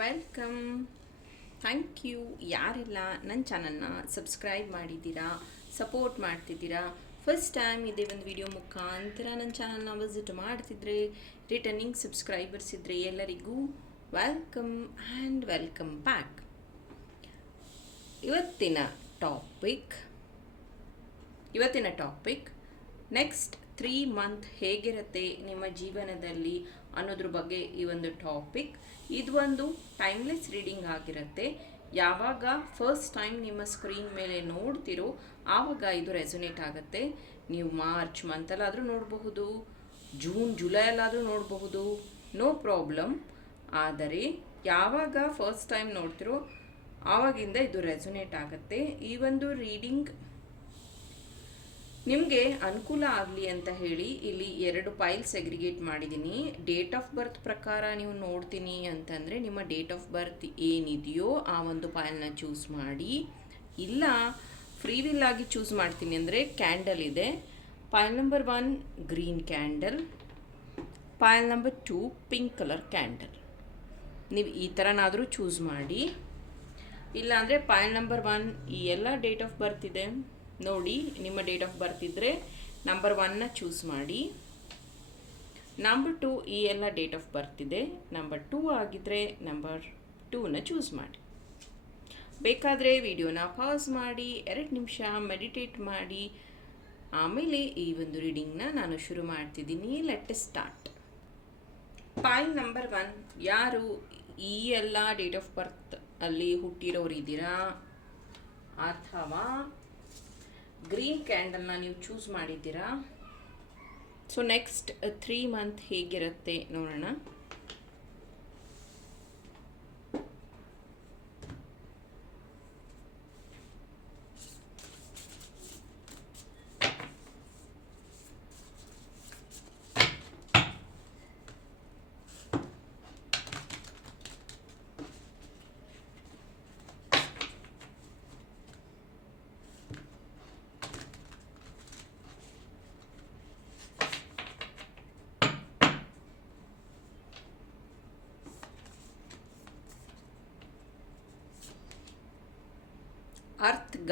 Welcome. Thank you. ಯಾರೆಲ್ಲ ನನ್ನ ಚಾನಲ್ನ ಸಬ್ಸ್ಕ್ರೈಬ್ ಮಾಡಿದ್ದೀರಾ, ಸಪೋರ್ಟ್ ಮಾಡ್ತಿದ್ದೀರಾ, ಫಸ್ಟ್ ಟೈಮ್ ಇದೇ ಒಂದು ವಿಡಿಯೋ ಮುಖಾಂತರ ನನ್ನ ಚಾನಲ್ನ ವಿಸಿಟ್ ಮಾಡ್ತಿದ್ರೆ, ರಿಟರ್ನಿಂಗ್ ಸಬ್ಸ್ಕ್ರೈಬರ್ಸ್ ಇದ್ದರೆ ಎಲ್ಲರಿಗೂ ವೆಲ್ಕಮ್ ಆ್ಯಂಡ್ ವೆಲ್ಕಮ್ ಬ್ಯಾಕ್. ಇವತ್ತಿನ ಟಾಪಿಕ್ ಇವತ್ತಿನ ಟಾಪಿಕ್, ನೆಕ್ಸ್ಟ್ ತ್ರೀ ಮಂತ್ ಹೇಗಿರುತ್ತೆ ನಿಮ್ಮ ಜೀವನದಲ್ಲಿ? ಅನ್ನೋದ್ರ ಬಗ್ಗೆ ಈ ಒಂದು ಟಾಪಿಕ್ ಇದು ಒಂದು ಟೈಮ್ಲೆಸ್ ರೀಡಿಂಗ್ ಆಗಿರುತ್ತೆ. ಯಾವಾಗ ಫಸ್ಟ್ ಟೈಮ್ ನಿಮ್ಮ ಸ್ಕ್ರೀನ್ ಮೇಲೆ ನೋಡ್ತಿರೋ, ಆವಾಗ ಇದು ರೆಸೊನೇಟ್ ಆಗುತ್ತೆ. ನೀವು ಮಾರ್ಚ್ ಮಂತಲ್ಲಾದರೂ ನೋಡಬಹುದು ಜೂನ್ ಜುಲೈಯಲ್ಲಾದರೂ ನೋಡಬಹುದು. ನೋ ಪ್ರಾಬ್ಲಮ್ ಆದರೆ, ಯಾವಾಗ ಫಸ್ಟ್ ಟೈಮ್ ನೋಡ್ತಿರೋ, ಆವಾಗಿಂದ ಇದು ರೆಸೊನೇಟ್ ಆಗುತ್ತೆ. ಈ ಒಂದು ರೀಡಿಂಗ್ ನಿಮಗೆ ಅನುಕೂಲ ಆಗಲಿ ಅಂತ ಹೇಳಿ ಇಲ್ಲಿ ಎರಡು ಫೈಲ್ ಸೆಗ್ರಿಗೇಟ್ ಮಾಡಿದ್ದೀನಿ ಡೇಟ್ ಆಫ್ ಬರ್ತ್ ಪ್ರಕಾರ ನೀವು ನೋಡ್ತೀನಿ ಅಂತಂದರೆ ನಿಮ್ಮ ಡೇಟ್ ಆಫ್ ಬರ್ತ್ ಏನಿದೆಯೋ ಆ ಒಂದು ಫೈಲ್ನ ಚೂಸ್ ಮಾಡಿ. ಇಲ್ಲ ಫ್ರೀ ಆಗಿ ಚೂಸ್ ಮಾಡ್ತೀನಿ ಅಂದರೆ ಕ್ಯಾಂಡಲ್ ಇದೆ. File number one green candle file number two pink colour candle ನೀವು ಈ ಥರನಾದರೂ ಚೂಸ್ ಮಾಡಿ. ಇಲ್ಲಾಂದರೆ ಫೈಲ್ ನಂಬರ್ ಒನ್ ಈ ಎಲ್ಲ ಡೇಟ್ ಆಫ್ ಬರ್ತ್ ಇದೆ. ನೋಡಿ, ನಿಮ್ಮ ಡೇಟ್ ಆಫ್ ಬರ್ತ್ ಇದ್ದರೆ ನಂಬರ್ ಒನ್ನ ಚೂಸ್ ಮಾಡಿ. ನಂಬರ್ ಟು ಈ ಎಲ್ಲ ಡೇಟ್ ಆಫ್ ಬರ್ತ್ ಇದೆ. ನಂಬರ್ ಟೂ ಆಗಿದ್ದರೆ ನಂಬರ್ ಟೂನ ಚೂಸ್ ಮಾಡಿ. ಬೇಕಾದರೆ ವಿಡಿಯೋನ ಪಾಸ್ ಮಾಡಿ, ಎರಡು ನಿಮಿಷ ಮೆಡಿಟೇಟ್ ಮಾಡಿ. ಆಮೇಲೆ ಈ ಒಂದು ರೀಡಿಂಗ್ನ ನಾನು ಶುರು ಮಾಡ್ತಿದ್ದೀನಿ. Let start file number one ಯಾರು ಈ ಎಲ್ಲ ಡೇಟ್ ಆಫ್ ಬರ್ತ್ ಅಲ್ಲಿ ಹುಟ್ಟಿರೋರಿದ್ದೀರಾ ಅಥವಾ ಗ್ರೀನ್ ಕ್ಯಾಂಡಲ್ನ ನೀವು ಚೂಸ್ ಮಾಡಿದ್ದೀರಾ? ಸೊ ನೆಕ್ಸ್ಟ್ ತ್ರೀ ಮಂತ್ ಹೇಗಿರುತ್ತೆ ನೋಡೋಣ.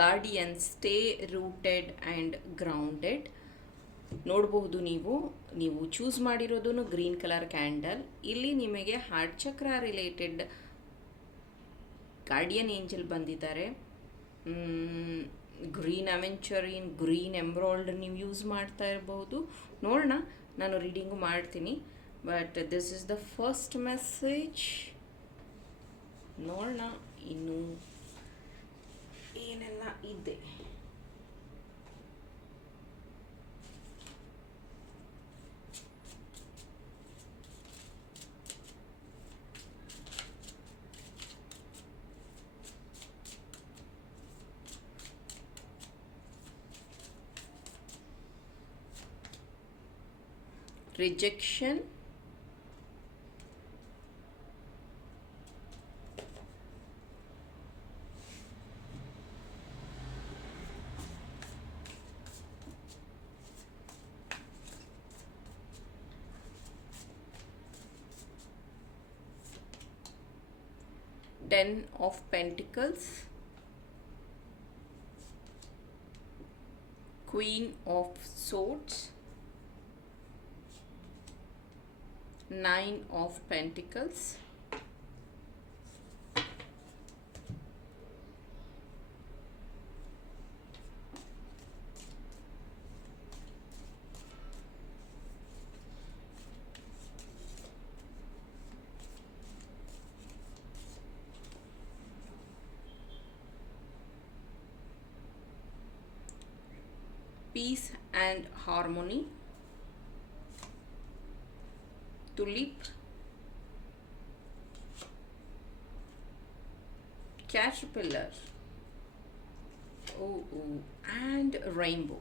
Guardian stay rooted and grounded ನೋಡಬಹುದು ನೀವು ನೀವು ಚೂಸ್ ಮಾಡಿರೋದೂ ಗ್ರೀನ್ ಕಲರ್ ಕ್ಯಾಂಡಲ್ ಇಲ್ಲಿ ನಿಮಗೆ heart chakra related guardian angel ಬಂದಿದ್ದಾರೆ. ಗ್ರೀನ್ ಅವೆಂಚರಿನ್ ಗ್ರೀನ್ ಎಂಬ್ರಾಯ್ಡ್ ನೀವು ಯೂಸ್ ಮಾಡ್ತಾ ಇರಬಹುದು. ನೋಡೋಣ, ನಾನು ರೀಡಿಂಗು ಮಾಡ್ತೀನಿ. But this is the first message ನೋಡೋಣ, ಇನ್ನು ಏನೆಲ್ಲ ಇದೆ rejection Ten of pentacles. Queen of swords. Nine of pentacles peace and harmony. Tulip. Caterpillar. Oh, oh. And rainbow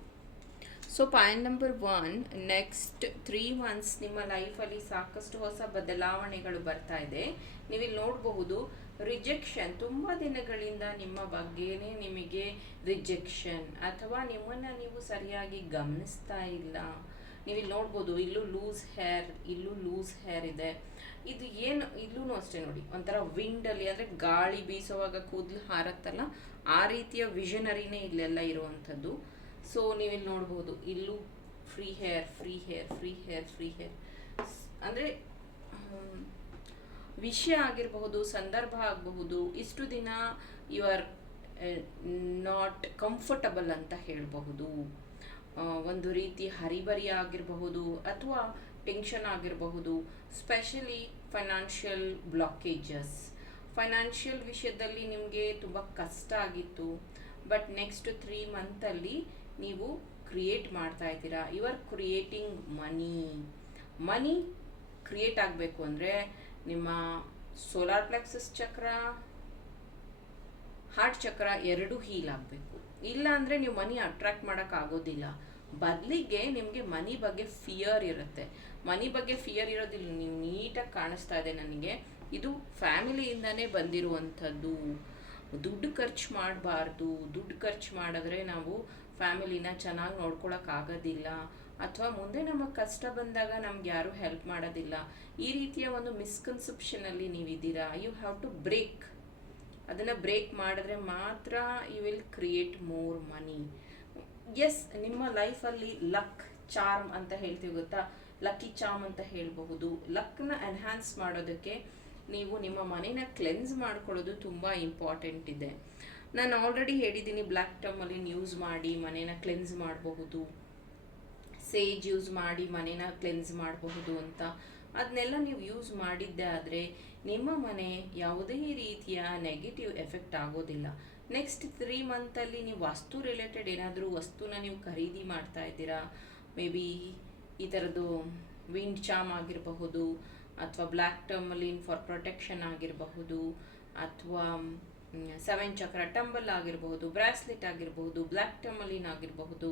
so point number one next three months ನಿಮ್ಮ ಲೈಫಲ್ಲಿ ಸಾಕಷ್ಟು ಹೊಸ ಬದಲಾವಣೆಗಳು ಬರ್ತಾ ಇದೆ. ನೀವಿಲ್ಲಿ ನೋಡಬಹುದು ರಿಜೆಕ್ಷನ್ ತುಂಬ ದಿನಗಳಿಂದ ನಿಮ್ಮ ಬಗ್ಗೆನೇ ನಿಮಗೆ ರಿಜೆಕ್ಷನ್ ಅಥವಾ ನಿಮ್ಮನ್ನು ನೀವು ಸರಿಯಾಗಿ ಗಮನಿಸ್ತಾ ಇಲ್ಲ. ನೀವಿಲ್ಲಿ ನೋಡ್ಬೋದು, ಇಲ್ಲೂ ಲೂಸ್ ಹೇರ್ ಇಲ್ಲೂ ಲೂಸ್ ಹೇರ್ ಇದೆ. ಇದು ಏನು ಇಲ್ಲೂ ಅಷ್ಟೇ ನೋಡಿ, ಒಂಥರ ವಿಂಡಲ್ಲಿ ಅಂದರೆ ಗಾಳಿ ಬೀಸುವಾಗ ಕೂದಲು ಹಾರತ್ತಲ್ಲ, ಆ ರೀತಿಯ ವಿಷನರಿನೇ ಇಲ್ಲೆಲ್ಲ ಇರುವಂಥದ್ದು. ಸೊ ನೀವಿಲ್ಲಿ ನೋಡ್ಬೋದು? ಇಲ್ಲೂ free hair free hair free hair free hair ಅಂದರೆ ವಿಷಯ ಆಗಿರಬಹುದು, ಸಂದರ್ಭ ಆಗಬಹುದು, ಇಷ್ಟು ದಿನ ಯು ಆರ್ ನಾಟ್ ಕಂಫರ್ಟಬಲ್ ಅಂತ ಹೇಳಬಹುದು. ಒಂದು ರೀತಿ ಹರಿಬರಿ ಆಗಿರಬಹುದು ಅಥವಾ ಟೆನ್ಷನ್ ಆಗಿರಬಹುದು ಸ್ಪೆಷಲಿ ಫೈನಾನ್ಷಿಯಲ್ ಬ್ಲಾಕೇಜಸ್ ಫೈನಾನ್ಷಿಯಲ್ ವಿಷಯದಲ್ಲಿ ನಿಮಗೆ ತುಂಬ ಕಷ್ಟ ಆಗಿತ್ತು ಬಟ್ ನೆಕ್ಸ್ಟ್ ತ್ರೀ ಮಂತಲ್ಲಿ ನೀವು ಕ್ರಿಯೇಟ್ ಮಾಡ್ತಾ ಇದ್ದೀರಾ? You are creating money money create ಆಗಬೇಕು ಅಂದರೆ ನಿಮ್ಮ ಸೋಲಾರ್ ಪ್ಲೆಕ್ಸಸ್ ಚಕ್ರ ಹಾರ್ಟ್ ಚಕ್ರ ಎರಡೂ ಹೀಲ್ ಆಗಬೇಕು. ಇಲ್ಲ ಅಂದರೆ ನೀವು ಮನಿ ಅಟ್ರಾಕ್ಟ್ ಮಾಡೋಕ್ಕಾಗೋದಿಲ್ಲ ಬದಲಿಗೆ ನಿಮಗೆ ಮನಿ ಬಗ್ಗೆ ಫಿಯರ್ ಇರುತ್ತೆ. ಮನಿ ಬಗ್ಗೆ ಫಿಯರ್ ಇರೋದಿಲ್ಲ. ನೀವು ನೀಟಾಗಿ ಕಾಣಿಸ್ತಾ ಇದೆ ನನಗೆ. ಇದು ಫ್ಯಾಮಿಲಿಯಿಂದನೇ ಬಂದಿರುವಂಥದ್ದು. ದುಡ್ಡು ಖರ್ಚು ಮಾಡಬಾರ್ದು. ದುಡ್ಡು ಖರ್ಚು ಮಾಡಿದ್ರೆ ನಾವು ಫ್ಯಾಮಿಲಿನ ಚೆನ್ನಾಗಿ ನೋಡ್ಕೊಳಕ್ಕಾಗೋದಿಲ್ಲ ಅಥವಾ ಮುಂದೆ ನಮಗೆ ಕಷ್ಟ ಬಂದಾಗ ನಮ್ಗೆ ಯಾರೂ ಹೆಲ್ಪ್ ಮಾಡೋದಿಲ್ಲ. ಈ ರೀತಿಯ ಒಂದು ಮಿಸ್ಕನ್ಸೆಪ್ಷನಲ್ಲಿ ನೀವಿದ್ದೀರಾ? ಯು ಹ್ಯಾವ್ ಟು ಬ್ರೇಕ್ ಅದನ್ನು ಬ್ರೇಕ್ ಮಾಡಿದ್ರೆ ಮಾತ್ರ you will create more money as ನಿಮ್ಮ ಲೈಫಲ್ಲಿ ಲಕ್ ಚಾರ್ಮ್ ಅಂತ ಹೇಳ್ತೀವಿ ಗೊತ್ತಾ? ಲಕ್ಕಿ ಚಾರ್ಮ್ ಅಂತ ಹೇಳಬಹುದು. ಲಕ್ನ ಎನ್ಹ್ಯಾನ್ಸ್ ಮಾಡೋದಕ್ಕೆ ನೀವು ನಿಮ್ಮ ಮನೇನ ಕ್ಲೆನ್ಸ್ ಮಾಡ್ಕೊಳ್ಳೋದು ತುಂಬ ಇಂಪಾರ್ಟೆಂಟ್ ಇದೆ. ನಾನು ಆಲ್ರೆಡಿ ಹೇಳಿದ್ದೀನಿ ಬ್ಲ್ಯಾಕ್ ಟರ್ಮಲಿನ್ ಯೂಸ್ ಮಾಡಿ, ಮನೇನ ಕ್ಲೆನ್ಸ್ ಮಾಡಬಹುದು. ಸೇಜ್ ಯೂಸ್ ಮಾಡಿ, ಮನೇನ ಕ್ಲೆನ್ಸ್ ಮಾಡಬಹುದು ಅಂತ. ಅದನ್ನೆಲ್ಲ ನೀವು ಯೂಸ್ ಮಾಡಿದ್ದೆ ಆದರೆ ನಿಮ್ಮ ಮನೆ ಯಾವುದೇ ರೀತಿಯ ನೆಗೆಟಿವ್ ಎಫೆಕ್ಟ್ ಆಗೋದಿಲ್ಲ. ನೆಕ್ಸ್ಟ್ ತ್ರೀ ಮಂತಲ್ಲಿ ನೀವು ವಸ್ತು ರಿಲೇಟೆಡ್ ಏನಾದರೂ ವಸ್ತುನ ನೀವು ಖರೀದಿ ಮಾಡ್ತಾ ಇದ್ದೀರಾ? ಮೇ ಬಿ ಈ ಥರದ್ದು ವಿಂಡ್ ಚಾಮ್ ಆಗಿರಬಹುದು, ಅಥವಾ ಬ್ಲ್ಯಾಕ್ ಟರ್ಮಲಿನ್ ಫಾರ್ ಪ್ರೊಟೆಕ್ಷನ್ ಆಗಿರಬಹುದು, ಅಥವಾ ಸೆವೆನ್ ಚಕ್ರ ಟಂಬಲ್ ಆಗಿರಬಹುದು ಬ್ರಾಸ್ಲೆಟ್ ಆಗಿರಬಹುದು ಬ್ಲ್ಯಾಕ್ ಟರ್ಮಲಿನ್ ಆಗಿರಬಹುದು,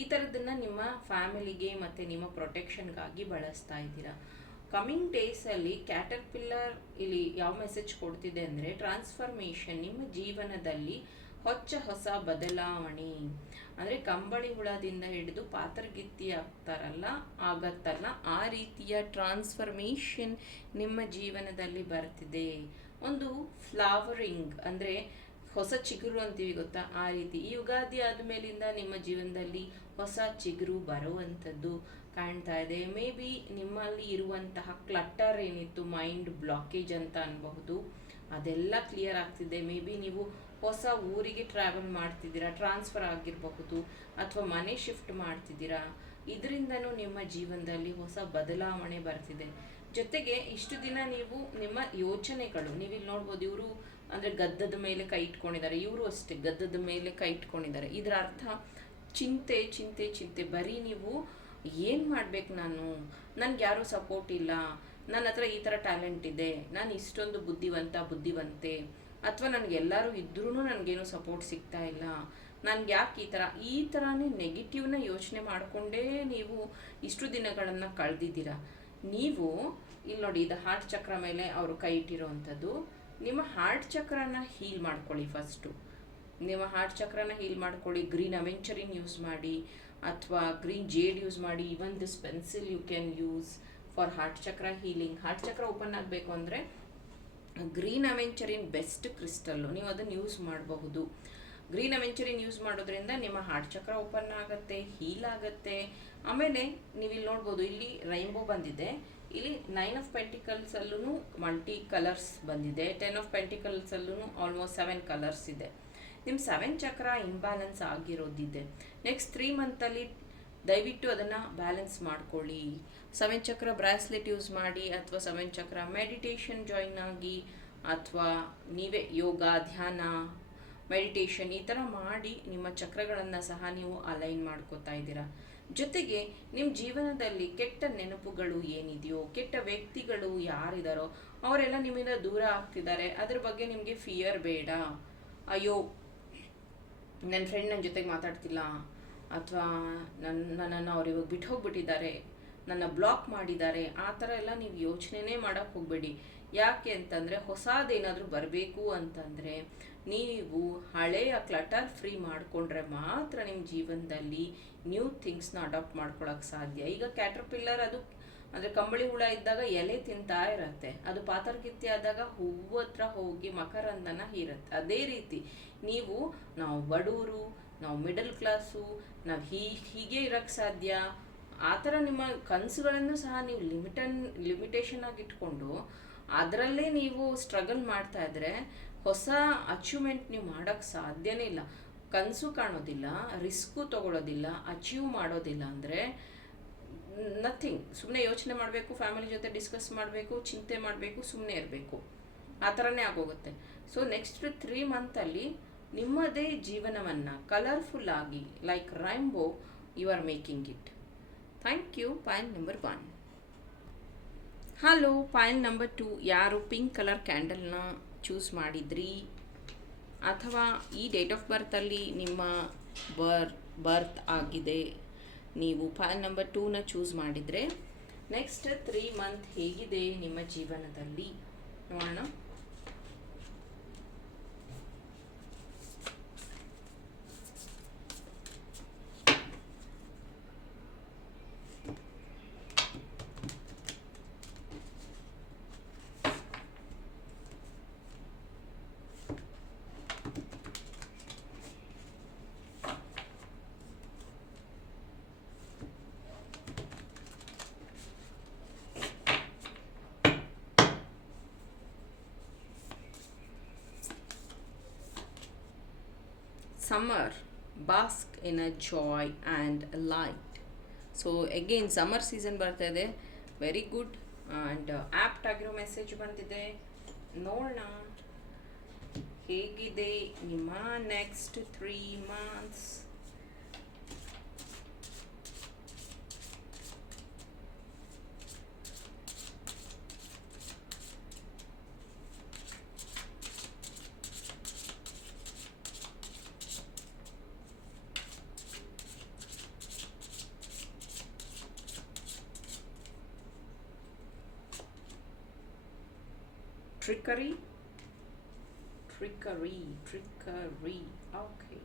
ಈ ಥರದ್ದನ್ನು ನಿಮ್ಮ ಫ್ಯಾಮಿಲಿಗೆ ಮತ್ತು ನಿಮ್ಮ ಪ್ರೊಟೆಕ್ಷನ್ಗಾಗಿ ಬಳಸ್ತಾ ಇದ್ದೀರಾ. ಕಮಿಂಗ್ ಡೇಸಲ್ಲಿ ಕ್ಯಾಟರ್ ಪಿಲ್ಲರ್ ಇಲ್ಲಿ ಯಾವ ಮೆಸೇಜ್ ಕೊಡ್ತಿದೆ ಅಂದರೆ, ಟ್ರಾನ್ಸ್ಫಾರ್ಮೇಷನ್ ನಿಮ್ಮ ಜೀವನದಲ್ಲಿ ಹೊಚ್ಚ ಹೊಸ ಬದಲಾವಣೆ. ಅಂದರೆ ಕಂಬಳಿ ಹುಳದಿಂದ ಹಿಡಿದು ಪಾತ್ರಗಿತ್ತಿ ಆಗ್ತಾರಲ್ಲ ಆಗತ್ತಲ್ಲ, ಆ ರೀತಿಯ ಟ್ರಾನ್ಸ್ಫರ್ಮೇಷನ್ ನಿಮ್ಮ ಜೀವನದಲ್ಲಿ ಬರ್ತಿದೆ. ಒಂದು ಫ್ಲವರಿಂಗ್ ಅಂದರೆ ಹೊಸ ಚಿಗುರು ಅಂತೀವಿ ಗೊತ್ತಾ? ಆ ರೀತಿ. ಈ ಯುಗಾದಿ ಆದಮೇಲಿಂದ ನಿಮ್ಮ ಜೀವನದಲ್ಲಿ ಹೊಸ ಚಿಗುರು ಬರುವಂಥದ್ದು ಕಾಣ್ತಾ ಇದೆ. ಮೇ ಬಿ ನಿಮ್ಮಲ್ಲಿ ಇರುವಂತಹ ಕ್ಲಟ್ಟರ್ ಏನಿತ್ತು ಮೈಂಡ್ ಬ್ಲಾಕೇಜ್ ಅಂತ ಅನ್ಬಹುದು. ಅದೆಲ್ಲ ಕ್ಲಿಯರ್ ಆಗ್ತಿದೆ. ಮೇ ಬಿ ನೀವು ಹೊಸ ಊರಿಗೆ ಟ್ರಾವೆಲ್ ಮಾಡ್ತಿದ್ದೀರಾ ಟ್ರಾನ್ಸ್ಫರ್ ಆಗಿರಬಹುದು, ಅಥವಾ ಮನೆ ಶಿಫ್ಟ್ ಮಾಡ್ತಿದ್ದೀರಾ. ಇದರಿಂದನೂ ನಿಮ್ಮ ಜೀವನದಲ್ಲಿ ಹೊಸ ಬದಲಾವಣೆ ಬರ್ತಿದೆ. ಜೊತೆಗೆ ಇಷ್ಟು ದಿನ ನೀವು ನಿಮ್ಮ ಯೋಚನೆಗಳು ನೀವಿಲ್ಲಿ ನೋಡ್ಬೋದು ಇವರು ಅಂದರೆ ಗದ್ದದ ಮೇಲೆ ಕೈ ಇಟ್ಕೊಂಡಿದ್ದಾರೆ, ಇವರು ಅಷ್ಟೇ ಗದ್ದದ ಮೇಲೆ ಕೈ ಇಟ್ಕೊಂಡಿದ್ದಾರೆ. ಇದರ ಅರ್ಥ ಚಿಂತೆ ಚಿಂತೆ ಚಿಂತೆ. ಬರೀ ನೀವು ಏನು ಮಾಡಬೇಕು ನಾನು? ನನಗೆ ಯಾರೂ ಸಪೋರ್ಟ್ ಇಲ್ಲ. ನನ್ನ ಹತ್ರ ಈ ಥರ ಟ್ಯಾಲೆಂಟ್ ಇದೆ. ನಾನು ಇಷ್ಟೊಂದು ಬುದ್ಧಿವಂತ, ಬುದ್ಧಿವಂತೆ. ಅಥವಾ ನನಗೆ ಎಲ್ಲರೂ ಇದ್ರೂ ನನಗೇನು ಸಪೋರ್ಟ್ ಸಿಗ್ತಾ ಇಲ್ಲ. ನನಗೆ ಯಾಕೆ ಈ ಥರ ಈ ಥರನೇ ನೆಗೆಟಿವ್ನ ಯೋಚನೆ ಮಾಡಿಕೊಂಡೇ ನೀವು ಇಷ್ಟು ದಿನಗಳನ್ನು ಕಳೆದಿದ್ದೀರಾ? ನೀವು ಇಲ್ಲಿ ನೋಡಿ, ಇದು ಹಾರ್ಟ್ ಚಕ್ರ ಮೇಲೆ ಅವರು ಕೈ ಇಟ್ಟಿರೋವಂಥದ್ದು. ನಿಮ್ಮ ಹಾರ್ಟ್ ಚಕ್ರನ ಹೀಲ್ ಮಾಡ್ಕೊಳ್ಳಿ ಫಸ್ಟು ನಿಮ್ಮ ಹಾರ್ಟ್ ಚಕ್ರನ ಹೀಲ್ ಮಾಡ್ಕೊಳ್ಳಿ. ಗ್ರೀನ್ ಅವೆಂಚರಿನ್ ಯೂಸ್ ಮಾಡಿ, ಅಥವಾ ಗ್ರೀನ್ ಜೇಡ್ ಯೂಸ್ ಮಾಡಿ even this pencil you can use for heart chakra healing heart chakra open ಆಗಬೇಕು ಅಂದರೆ ಗ್ರೀನ್ ಅವೆಂಚರಿನ್ ಬೆಸ್ಟ್ ಕ್ರಿಸ್ಟಲ್ಲು ನೀವು ಅದನ್ನು ಯೂಸ್ ಮಾಡಬಹುದು. ಗ್ರೀನ್ ಅವೆಂಚರಿನ್ ಯೂಸ್ ಮಾಡೋದ್ರಿಂದ ನಿಮ್ಮ ಹಾರ್ಟ್ ಚಕ್ರ ಓಪನ್ ಆಗುತ್ತೆ ಹೀಲ್ ಆಗುತ್ತೆ. ಆಮೇಲೆ ನೀವು ಇಲ್ಲಿ ನೋಡ್ಬೋದು, ಇಲ್ಲಿ ರೈನ್ಬೋ ಬಂದಿದೆ. ಇಲ್ಲಿ ನೈನ್ ಆಫ್ ಪೆಂಟಿಕಲ್ಸ್ ಅಲ್ಲೂ ಮಲ್ಟಿ ಕಲರ್ಸ್ ಬಂದಿದೆ. ಟೆನ್ ಆಫ್ ಪೆಂಟಿಕಲ್ಸ್ ಅಲ್ಲೂ ಆಲ್ಮೋಸ್ಟ್ ಸೆವೆನ್ ಕಲರ್ಸ್ ಇದೆ. ನಿಮ್ಮ ಸೆವೆನ್ ಚಕ್ರ ಇಂಬ್ಯಾಲೆನ್ಸ್ ಆಗಿರೋದಿದೆ. ನೆಕ್ಸ್ಟ್ ತ್ರೀ ಮಂತಲ್ಲಿ ದಯವಿಟ್ಟು ಅದನ್ನು ಬ್ಯಾಲೆನ್ಸ್ ಮಾಡ್ಕೊಳ್ಳಿ. ಸೆವೆನ್ ಚಕ್ರ ಬ್ರಾಸ್ಲೆಟ್ ಯೂಸ್ ಮಾಡಿ ಅಥವಾ ಸೆವೆನ್ ಚಕ್ರ ಮೆಡಿಟೇಷನ್ ಜಾಯಿನ್ ಆಗಿ ಅಥವಾ ನೀವೇ ಯೋಗ, ಧ್ಯಾನ ಮೆಡಿಟೇಷನ್ ಈ ಥರ ಮಾಡಿ ನಿಮ್ಮ ಚಕ್ರಗಳನ್ನು ಸಹ ನೀವು ಅಲೈನ್ ಮಾಡ್ಕೋತಾ ಇದ್ದೀರಾ. ಜೊತೆಗೆ ನಿಮ್ಮ ಜೀವನದಲ್ಲಿ ಕೆಟ್ಟ ನೆನಪುಗಳು ಏನಿದೆಯೋ, ಕೆಟ್ಟ ವ್ಯಕ್ತಿಗಳು ಯಾರಿದಾರೋ, ಅವರೆಲ್ಲ ನಿಮ್ಮಿಂದ ದೂರ ಆಗ್ತಿದ್ದಾರೆ. ಅದ್ರ ಬಗ್ಗೆ ನಿಮಗೆ ಫಿಯರ್ ಬೇಡ. ಅಯ್ಯೋ ನನ್ನ ಫ್ರೆಂಡ್ ನನ್ನ ಜೊತೆಗೆ ಮಾತಾಡ್ತಿಲ್ಲ, ಅಥವಾ ನನ್ನ ನನ್ನನ್ನು ಅವ್ರು ಇವಾಗ ಬಿಟ್ಟು ಹೋಗ್ಬಿಟ್ಟಿದ್ದಾರೆ, ನನ್ನ ಬ್ಲಾಕ್ ಮಾಡಿದ್ದಾರೆ, ಆ ಥರ ಎಲ್ಲ ನೀವು ಯೋಚನೆನೇ ಮಾಡೋಕ್ಕೆ ಹೋಗಬೇಡಿ. ಯಾಕೆ ಅಂತಂದರೆ ಹೊಸದೇನಾದರೂ ಬರಬೇಕು ಅಂತಂದರೆ ನೀವು ಹಳೆಯ ಕ್ಲಟರ್ ಫ್ರೀ ಮಾಡಿಕೊಂಡ್ರೆ ಮಾತ್ರ ನಿಮ್ಮ ಜೀವನದಲ್ಲಿ ನ್ಯೂ ಥಿಂಗ್ಸ್ನ ಅಡಾಪ್ಟ್ ಮಾಡ್ಕೊಳಕ್ಕೆ ಸಾಧ್ಯ. ಈಗ ಕ್ಯಾಟ್ರಪಿಲ್ಲರ್ ಅದು ಅಂದರೆ ಕಂಬಳಿ ಹುಳ ಇದ್ದಾಗ ಎಲೆ ತಿಂತಾ ಇರತ್ತೆ. ಅದು ಪಾತರಗಿತ್ತಿ ಆದಾಗ ಹೂವು ಹತ್ರ ಹೋಗಿ ಮಕರಂದನ ಹೀರತ್ತೆ. ಅದೇ ರೀತಿ ನೀವು ನಾವು ಬಡವರು ನಾವು ಮಿಡಲ್ ಕ್ಲಾಸು ನಾವು ಹೀ, ಹೀಗೆ ಇರೋಕ್ಕೆ ಸಾಧ್ಯ. ಆ ಥರ ನಿಮ್ಮ ಕನಸುಗಳನ್ನು ಸಹ ನೀವು ಲಿಮಿಟನ್ ಲಿಮಿಟೇಷನ್ ಆಗಿ ಇಟ್ಕೊಂಡು ಅದರಲ್ಲೇ ನೀವು ಸ್ಟ್ರಗಲ್ ಮಾಡ್ತಾ ಇದ್ರೆ ಹೊಸ ಅಚೀವ್ಮೆಂಟ್ ನೀವು ಮಾಡೋಕ್ಕೆ ಸಾಧ್ಯನೇ ಇಲ್ಲ. ಕನಸು ಕಾಣೋದಿಲ್ಲ ರಿಸ್ಕು ತಗೊಳ್ಳೋದಿಲ್ಲ ಅಚೀವ್ ಮಾಡೋದಿಲ್ಲ ಅಂದರೆ ನಥಿಂಗ್ ಸುಮ್ಮನೆ ಯೋಚನೆ ಮಾಡಬೇಕು ಫ್ಯಾಮಿಲಿ ಜೊತೆ ಡಿಸ್ಕಸ್ ಮಾಡಬೇಕು, ಚಿಂತೆ ಮಾಡಬೇಕು ಸುಮ್ಮನೆ ಇರಬೇಕು. ಆ ಥರನೇ ಆಗೋಗುತ್ತೆ. ಸೊ ನೆಕ್ಸ್ಟ್ ತ್ರೀ ಮಂತಲ್ಲಿ ನಿಮ್ಮದೇ ಜೀವನವನ್ನು ಕಲರ್ಫುಲ್ ಆಗಿ like rainbow you are making it thank you point number one hello point number two ಯಾರು ಪಿಂಕ್ ಕಲರ್ ಕ್ಯಾಂಡಲ್ನ ಚೂಸ್ ಮಾಡಿದ್ರಿ? ಅಥವಾ ಈ ಡೇಟ್ ಆಫ್ ಬರ್ತಲ್ಲಿ ನಿಮ್ಮ ಬರ್ ಬರ್ತ್ ಆಗಿದೆ. ನೀವು ಫೈಲ್ ನಂಬರ್ ಟೂನ ಚೂಸ್ ಮಾಡಿದರೆ ನೆಕ್ಸ್ಟ್ ತ್ರೀ ಮಂತ್ ಹೇಗಿದೆ ನಿಮ್ಮ ಜೀವನದಲ್ಲಿ? ನೋಡೋಣ. Summer, bask in a joy and light. So again summer season ಬರ್ತಾ ಇದೆ ವೆರಿ ಗುಡ್ ಆ್ಯಂಡ್ ಆ್ಯಪ್ಟ್ ಆಗಿರೋ ಮೆಸೇಜ್ ಬಂದಿದೆ. ನೋಡೋಣ. ಹೇಗಿದೆ ನಿಮ್ಮ next three months trickery. Okay.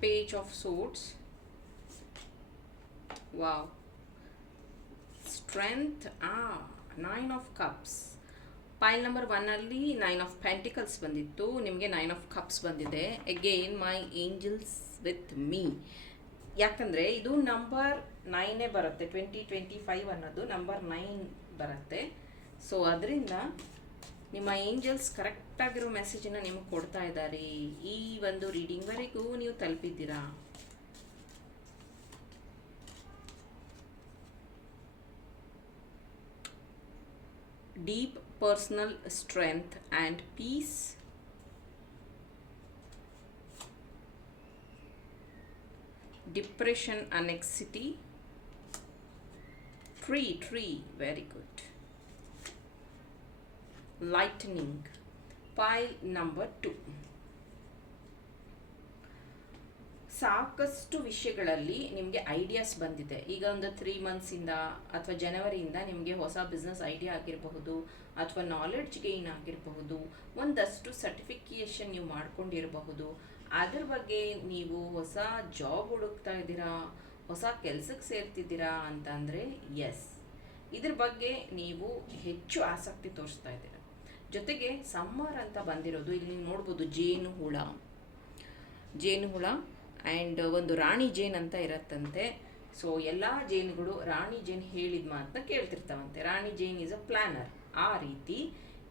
Page of swords. Wow strength ಆ nine of cups file number ಒನ್ನಲ್ಲಿ nine of pentacles ಬಂದಿತ್ತು. ನಿಮಗೆ ನೈನ್ ಆಫ್ ಕಪ್ಸ್ ಬಂದಿದೆ. Again my angels with me ಯಾಕಂದರೆ ಇದು ನಂಬರ್ ನೈನೇ ಬರುತ್ತೆ. ಟ್ವೆಂಟಿ ಟ್ವೆಂಟಿ ಫೈವ್ ಅನ್ನೋದು ನಂಬರ್ ನೈನ್ ಬರುತ್ತೆ. ಸೊ ಅದರಿಂದ ನಿಮ್ಮ ಏಂಜಲ್ಸ್ ಕರೆಕ್ಟಾಗಿರೋ ಮೆಸೇಜನ್ನು ನಿಮಗೆ ಕೊಡ್ತಾ ಇದ್ದಾರೆ. ಈ ಒಂದು ರೀಡಿಂಗ್ವರೆಗೂ ನೀವು ತಲುಪಿದ್ದೀರಾ? Deep personal strength and peace. Depression, anxiety. Tree, tree, very good. Lightning. Pile number two. ಸಾಕಷ್ಟು ವಿಷಯಗಳಲ್ಲಿ ನಿಮಗೆ ಐಡಿಯಾಸ್ ಬಂದಿದೆ. ಈಗ ಒಂದು ತ್ರೀ ಮಂತ್ಸಿಂದ ಅಥವಾ ಜನವರಿಯಿಂದ ನಿಮಗೆ ಹೊಸ ಬಿಸ್ನೆಸ್ ಐಡಿಯಾ ಆಗಿರಬಹುದು ಅಥವಾ ನಾಲೆಡ್ಜ್ ಗೇನ್ ಆಗಿರಬಹುದು, ಒಂದಷ್ಟು ಸರ್ಟಿಫಿಕೇಷನ್ ನೀವು ಮಾಡ್ಕೊಂಡಿರಬಹುದು. ಅದ್ರ ಬಗ್ಗೆ ನೀವು ಹೊಸ ಜಾಬ್ ಹುಡುಕ್ತಾ ಇದ್ದೀರಾ? ಹೊಸ ಕೆಲಸಕ್ಕೆ ಸೇರ್ತಿದ್ದೀರಾ ಅಂತಂದರೆ ಎಸ್ ಇದ್ರ ಬಗ್ಗೆ ನೀವು ಹೆಚ್ಚು ಆಸಕ್ತಿ ತೋರಿಸ್ತಾ ಇದ್ದೀರಾ. ಜೊತೆಗೆ ಸಮ್ಮರ್ ಅಂತ ಬಂದಿರೋದು, ಇಲ್ಲಿ ನೋಡ್ಬೋದು ಜೇನು ಹುಳ ಜೇನು ಹುಳ ಆ್ಯಂಡ್ ಒಂದು ರಾಣಿ ಜೇನ್ ಅಂತ ಇರತ್ತಂತೆ. ಸೊ ಎಲ್ಲ ಜೇನುಗಳು ರಾಣಿ ಜೇನ್ ಹೇಳಿದ ಮಾತನ್ನ ಕೇಳ್ತಿರ್ತಾವಂತೆ. ರಾಣಿ ಜೇನ್ ಈಸ್ ಅ ಪ್ಲಾನರ್ ಆ ರೀತಿ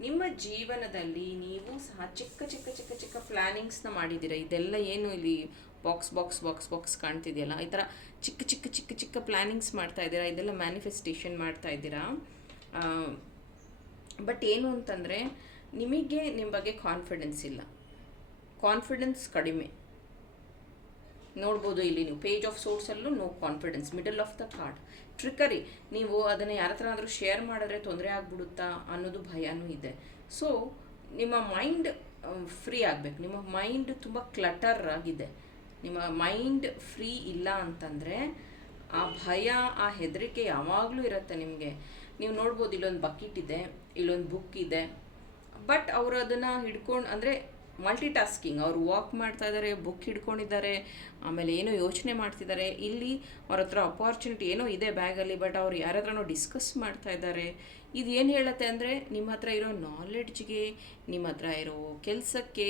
ನಿಮ್ಮ ಜೀವನದಲ್ಲಿ ನೀವು ಸಹ ಚಿಕ್ಕ ಚಿಕ್ಕ ಚಿಕ್ಕ ಚಿಕ್ಕ ಪ್ಲ್ಯಾನಿಂಗ್ಸ್ನ ಮಾಡಿದ್ದೀರಾ? ಇದೆಲ್ಲ ಏನು ಇಲ್ಲಿ ಬಾಕ್ಸ್ ಬಾಕ್ಸ್ ಬಾಕ್ಸ್ ಬಾಕ್ಸ್ ಕಾಣ್ತಿದೆಯಲ್ಲ? ಈ ಥರ ಚಿಕ್ಕ ಚಿಕ್ಕ ಚಿಕ್ಕ ಚಿಕ್ಕ ಪ್ಲ್ಯಾನಿಂಗ್ಸ್ ಮಾಡ್ತಾ ಇದ್ದೀರಾ? ಇದೆಲ್ಲ ಮ್ಯಾನಿಫೆಸ್ಟೇಷನ್ ಮಾಡ್ತಾ ಇದ್ದೀರಾ? ಬಟ್ ಏನು ಅಂತಂದರೆ ನಿಮಗೆ ನಿಮ್ಮ ಬಗ್ಗೆ ಕಾನ್ಫಿಡೆನ್ಸ್ ಇಲ್ಲ. ಕಾನ್ಫಿಡೆನ್ಸ್ ಕಡಿಮೆ. ನೋಡ್ಬೋದು ಇಲ್ಲಿ ನೀವು page of ಸೋರ್ಸಲ್ಲೂ no confidence middle of the card trickery ನೀವು ಅದನ್ನು ಯಾರ ಆದರೂ ಶೇರ್ ಮಾಡಿದ್ರೆ ತೊಂದರೆ ಆಗ್ಬಿಡುತ್ತಾ ಅನ್ನೋದು ಭಯನೂ ಇದೆ. ಸೊ ನಿಮ್ಮ ಮೈಂಡ್ ಫ್ರೀ ಆಗಬೇಕು. ನಿಮ್ಮ ಮೈಂಡ್ ತುಂಬ ಕ್ಲಟರ್ ಆಗಿದೆ. ನಿಮ್ಮ ಮೈಂಡ್ ಫ್ರೀ ಇಲ್ಲ ಅಂತಂದರೆ ಆ ಭಯ, ಆ ಹೆದರಿಕೆ ಯಾವಾಗಲೂ ಇರುತ್ತೆ ನಿಮಗೆ. ನೀವು ನೋಡ್ಬೋದು ಇಲ್ಲೊಂದು ಬಕೆಟ್ ಇದೆ, ಇಲ್ಲೊಂದು ಬುಕ್ ಇದೆ. ಬಟ್ ಅವರು ಅದನ್ನು ಹಿಡ್ಕೊಂಡು, ಅಂದರೆ ಮಲ್ಟಿ ಟಾಸ್ಕಿಂಗ್ ಅವರು ವಾಕ್ ಮಾಡ್ತಾ ಇದ್ದಾರೆ ಬುಕ್ ಹಿಡ್ಕೊಂಡಿದ್ದಾರೆ, ಆಮೇಲೆ ಏನೋ ಯೋಚನೆ ಮಾಡ್ತಿದ್ದಾರೆ ಇಲ್ಲಿ ಅವ್ರ ಹತ್ರ ಅಪಾರ್ಚುನಿಟಿ ಏನೋ ಇದೆ ಬ್ಯಾಗಲ್ಲಿ ಬಟ್ ಅವ್ರು ಯಾರ ಡಿಸ್ಕಸ್ ಮಾಡ್ತಾ ಇದ್ದಾರೆ ಇದು ಏನು ಹೇಳುತ್ತೆ ಅಂದರೆ, ನಿಮ್ಮ ಹತ್ರ ಇರೋ ನಾಲೆಡ್ಜ್ಗೆ ನಿಮ್ಮ ಹತ್ರ ಇರೋ ಕೆಲಸಕ್ಕೆ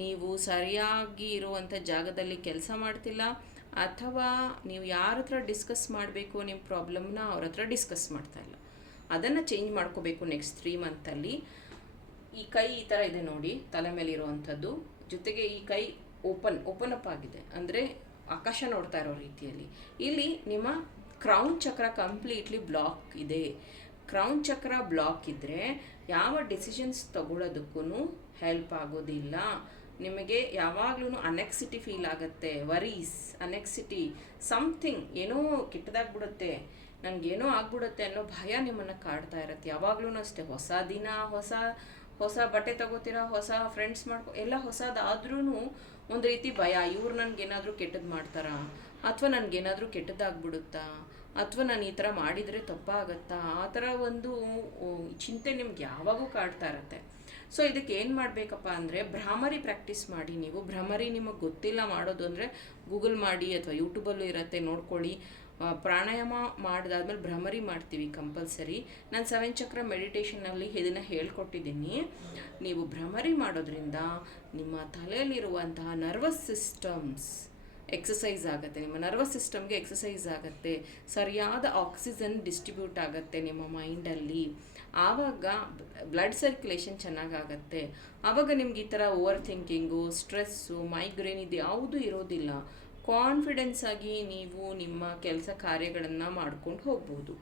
ನೀವು ಸರಿಯಾಗಿ ಇರುವಂಥ ಜಾಗದಲ್ಲಿ ಕೆಲಸ ಮಾಡ್ತಿಲ್ಲ, ಅಥವಾ ನೀವು ಯಾರ ಹತ್ರ ಡಿಸ್ಕಸ್ ಮಾಡಬೇಕು ನಿಮ್ಮ ಪ್ರಾಬ್ಲಮ್ನ ಅವ್ರ ಹತ್ರ ಡಿಸ್ಕಸ್ ಮಾಡ್ತಾ ಇಲ್ಲ. ಅದನ್ನು ಚೇಂಜ್ ಮಾಡ್ಕೋಬೇಕು ನೆಕ್ಸ್ಟ್ ತ್ರೀ ಮಂತಲ್ಲಿ ಈ ಕೈ ಈ ಥರ ಇದೆ ನೋಡಿ, ತಲೆ ಮೇಲೆ ಇರುವಂಥದ್ದು ಜೊತೆಗೆ ಈ ಕೈ ಓಪನ್ ಓಪನ್ ಅಪ್ ಆಗಿದೆ. ಅಂದರೆ ಆಕಾಶ ನೋಡ್ತಾ ಇರೋ ರೀತಿಯಲ್ಲಿ. ಇಲ್ಲಿ ನಿಮ್ಮ ಕ್ರೌನ್ ಚಕ್ರ ಕಂಪ್ಲೀಟ್ಲಿ ಬ್ಲಾಕ್ ಇದೆ. ಕ್ರೌನ್ ಚಕ್ರ ಬ್ಲಾಕ್ ಇದ್ದರೆ ಯಾವ ಡಿಸಿಷನ್ಸ್ ತಗೊಳ್ಳೋದಕ್ಕೂ ಹೆಲ್ಪ್ ಆಗೋದಿಲ್ಲ. ನಿಮಗೆ ಯಾವಾಗ್ಲೂ ಅನೆಕ್ಸಿಟಿ ಫೀಲ್ ಆಗುತ್ತೆ, ವರೀಸ್, ಅನೆಕ್ಸಿಟಿ, ಸಮಥಿಂಗ್ ಏನೋ ಕೆಟ್ಟದಾಗ್ಬಿಡುತ್ತೆ ಏನೋ ಆಗ್ಬಿಡುತ್ತೆ ಅನ್ನೋ ಭಯ ನಿಮ್ಮನ್ನು ಕಾಡ್ತಾ ಇರುತ್ತೆ. ಯಾವಾಗ್ಲೂ ಅಷ್ಟೇ, ಹೊಸ ದಿನ, ಹೊಸ ಹೊಸ ಬಟ್ಟೆ ತಗೋತೀರಾ, ಹೊಸ ಫ್ರೆಂಡ್ಸ್ ಮಾಡ್ಕೊ, ಎಲ್ಲ ಹೊಸದಾದ್ರೂ ಒಂದು ರೀತಿ ಭಯ, ಇವ್ರು ನನಗೇನಾದರೂ ಕೆಟ್ಟದ್ದು ಮಾಡ್ತಾರಾ? ಅಥವಾ ನನಗೇನಾದರೂ ಕೆಟ್ಟದ್ದಾಗ್ಬಿಡುತ್ತಾ ಅಥವಾ ನಾನು ಈ ಥರ ಮಾಡಿದರೆ ತಪ್ಪಾಗತ್ತಾ? ಆ ಥರ ಒಂದು ಚಿಂತೆ ನಿಮ್ಗೆ ಯಾವಾಗೂ ಕಾಡ್ತಾ ಇರುತ್ತೆ. ಸೊ ಇದಕ್ಕೆ ಏನು ಮಾಡಬೇಕಪ್ಪ ಅಂದರೆ, ಭ್ರಾಮರಿ ಪ್ರಾಕ್ಟೀಸ್ ಮಾಡಿ ನೀವು. ಭ್ರಮರಿ ನಿಮಗೆ ಗೊತ್ತಿಲ್ಲ ಮಾಡೋದು ಅಂದರೆ ಗೂಗಲ್ ಮಾಡಿ ಅಥವಾ ಯೂಟ್ಯೂಬಲ್ಲೂ ಇರುತ್ತೆ, ನೋಡ್ಕೊಳ್ಳಿ. ಪ್ರಾಣಾಯಾಮ ಮಾಡಿದಾದ್ಮೇಲೆ ಭ್ರಮರಿ ಮಾಡ್ತೀವಿ ಕಂಪಲ್ಸರಿ. ನಾನು ಸೆವೆನ್ ಚಕ್ರ ಮೆಡಿಟೇಷನಲ್ಲಿ ಇದನ್ನು ಹೇಳ್ಕೊಟ್ಟಿದ್ದೀನಿ. ನೀವು ಭ್ರಮರಿ ಮಾಡೋದ್ರಿಂದ ನಿಮ್ಮ ತಲೆಯಲ್ಲಿರುವಂತಹ ನರ್ವಸ್ ಸಿಸ್ಟಮ್ಸ್ ಎಕ್ಸಸೈಸ್ ಆಗುತ್ತೆ. ನಿಮ್ಮ ನರ್ವಸ್ ಸಿಸ್ಟಮ್ಗೆ ಎಕ್ಸಸೈಸ್ ಆಗುತ್ತೆ. ಸರಿಯಾದ ಆಕ್ಸಿಜನ್ ಡಿಸ್ಟ್ರಿಬ್ಯೂಟ್ ಆಗುತ್ತೆ ನಿಮ್ಮ ಮೈಂಡಲ್ಲಿ. ಆವಾಗ ಬ್ಲಡ್ ಸರ್ಕ್ಯುಲೇಷನ್ ಚೆನ್ನಾಗಾಗತ್ತೆ. ಆವಾಗ ನಿಮ್ಗೆ ಈ ಥರ ಓವರ್ ಥಿಂಕಿಂಗು, ಸ್ಟ್ರೆಸ್ಸು, ಮೈಗ್ರೇನ್ ಇದು ಯಾವುದೂ ಇರೋದಿಲ್ಲ. ಕಾನ್ಫಿಡೆನ್ಸ್ ಆಗಿ ನೀವು ನಿಮ್ಮ ಕೆಲಸ ಕಾರ್ಯಗಳನ್ನು ಮಾಡ್ಕೊಂಡು ಹೋಗ್ಬೋದು.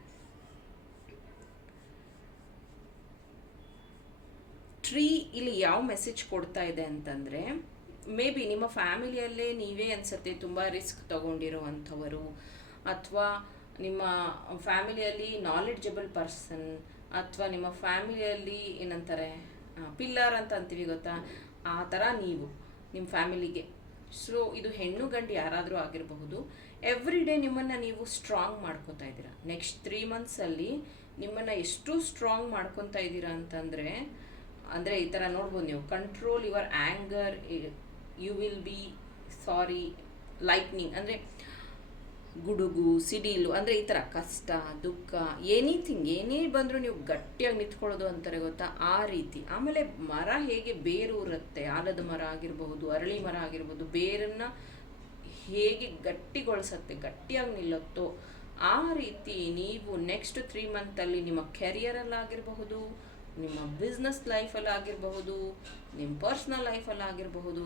ಟ್ರೀ ಇಲ್ಲಿ ಯಾವ ಮೆಸೇಜ್ ಕೊಡ್ತಾ ಇದೆ ಅಂತಂದರೆ ಮೇ ಬಿ ನಿಮ್ಮ ಫ್ಯಾಮಿಲಿಯಲ್ಲೇ ನೀವೇ ಅನ್ಸುತ್ತೆ ತುಂಬ ರಿಸ್ಕ್ ತಗೊಂಡಿರೋವಂಥವರು, ಅಥವಾ ನಿಮ್ಮ ಫ್ಯಾಮಿಲಿಯಲ್ಲಿ ನಾಲೆಡ್ಜಬಲ್ ಪರ್ಸನ್ ಅಥವಾ ನಿಮ್ಮ ಫ್ಯಾಮಿಲಿಯಲ್ಲಿ ಏನಂತಾರೆ ಪಿಲ್ಲರ್ ಅಂತ ಅಂತೀವಿ ಗೊತ್ತಾ? ಆ ಥರ ನೀವು, ನಿಮ್ಮ ಫ್ಯಾಮಿಲಿಗೆ. ಸೊ ಇದು ಹೆಣ್ಣು ಗಂಡು ಯಾರಾದರೂ ಆಗಿರಬಹುದು ಎವ್ರಿ ಡೇ ನಿಮ್ಮನ್ನು ನೀವು ಸ್ಟ್ರಾಂಗ್ ಮಾಡ್ಕೊತಾ ಇದ್ದೀರಾ. ನೆಕ್ಸ್ಟ್ ತ್ರೀ ಮಂತ್ಸಲ್ಲಿ ನಿಮ್ಮನ್ನು ಎಷ್ಟು ಸ್ಟ್ರಾಂಗ್ ಮಾಡ್ಕೊತಾ ಇದ್ದೀರಾ ಅಂತಂದರೆ, ಅಂದರೆ ಈ ಥರ ನೋಡ್ಬೋದು ನೀವು control your anger you will be sorry lightning ಅಂದರೆ ಗುಡುಗು, ಸಿಡಿಲು, ಅಂದರೆ ಈ ಥರ ಕಷ್ಟ, ದುಃಖ ಎನಿಥಿಂಗ್ ಏನೇ ಬಂದರೂ ನೀವು ಗಟ್ಟಿಯಾಗಿ ನಿಂತ್ಕೊಳ್ಳೋದು ಅಂತಾರೆ ಗೊತ್ತಾ? ಆ ರೀತಿ. ಆಮೇಲೆ ಮರ ಹೇಗೆ ಬೇರೂರುತ್ತೆ? ಆಲದ ಮರ ಆಗಿರಬಹುದು, ಅರಳಿ ಮರ ಆಗಿರ್ಬೋದು ಬೇರನ್ನು ಹೇಗೆ ಗಟ್ಟಿಗೊಳಿಸತ್ತೆ, ಗಟ್ಟಿಯಾಗಿ ನಿಲ್ಲುತ್ತೋ? ಆ ರೀತಿ ನೀವು ನೆಕ್ಸ್ಟ್ ತ್ರೀ ಮಂತಲ್ಲಿ ನಿಮ್ಮ ಕೆರಿಯರಲ್ಲಾಗಿರಬಹುದು ನಿಮ್ಮ ಬಿಸ್ನೆಸ್ ಲೈಫಲ್ಲಿ ಆಗಿರಬಹುದು ನಿಮ್ಮ ಪರ್ಸ್ನಲ್ ಲೈಫಲ್ಲಿ ಆಗಿರಬಹುದು,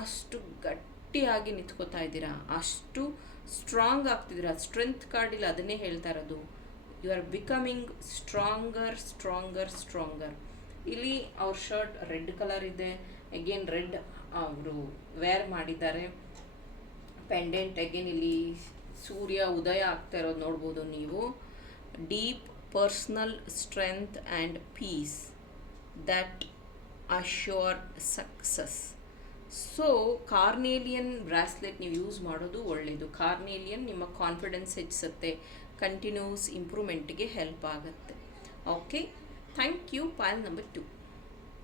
ಅಷ್ಟು ಗಟ್ಟಿಯಾಗಿ ನಿಂತ್ಕೋತಾ ಇದ್ದೀರಾ? ಅಷ್ಟು ಸ್ಟ್ರಾಂಗ್ ಆಗ್ತಿದ್ದೀರ ಸ್ಟ್ರೆಂತ್ ಕಾರ್ಡ್ ಇಲ್ಲ, ಅದನ್ನೇ ಹೇಳ್ತಾ ಇರೋದು. You are becoming stronger stronger stronger ಇಲ್ಲಿ ಅವ್ರ ಶರ್ಟ್ ರೆಡ್ ಕಲರ್ ಇದೆ. ಅಗೇನ್ ರೆಡ್ ಅವರು ವೇರ್ ಮಾಡಿದ್ದಾರೆ. ಪೆಂಡೆಂಟ್ ಅಗೇನ್ ಇಲ್ಲಿ ಸೂರ್ಯ, ಉದಯ ಆಗ್ತಾ ಇರೋದು ನೋಡ್ಬೋದು ನೀವು. Deep personal strength and peace that assure success so carnelian bracelet ನೀವು ಯೂಸ್ ಮಾಡೋದು ಒಳ್ಳೆಯದು ಕಾರ್ನೇಲಿಯನ್ ನಿಮ್ಮ ಕಾನ್ಫಿಡೆನ್ಸ್ ಹೆಚ್ಚಿಸುತ್ತೆ. ಕಂಟಿನ್ಯೂಸ್ ಇಂಪ್ರೂವ್ಮೆಂಟ್ಗೆ ಹೆಲ್ಪ್ ಆಗುತ್ತೆ. Okay thank you file number two